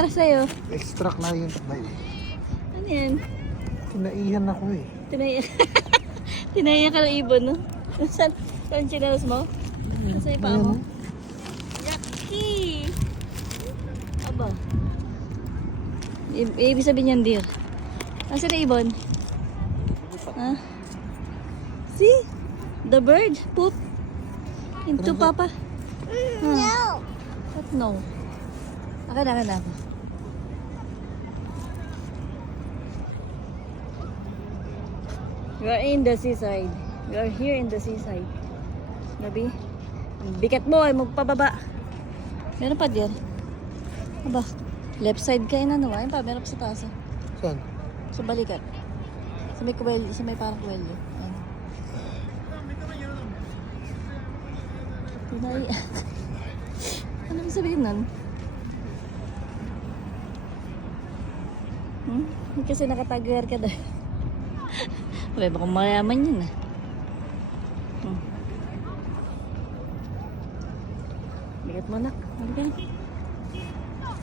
nangyari sa'yo? Extract na yung tabay. Ano yan? Kinaihan ako eh. Tinaya ka ng ibon, no? Saan chinelas mo? Nasa ipa mo? Yucky! Aba. Ibig sabihin yan, deer. Nasaan na ibon? Ha? See? The bird poop into Papa. No. What no? Akin na ako. We are in the seaside. We are here in the seaside. Gabi? Ang bigat mo ay magpababa. Meron pa deer. Aba, left side ka inano. Ayun pa, meron pa sa taas. Saan? Sa balikat. Sa may kuwel, sa may parang kuwelyo. Ayun. Tinay. Ano ba sabihin nun? Kasi nakatagar ka dahil. Wala baka mayaman yun ah. Bigat mo nak. Ano ka?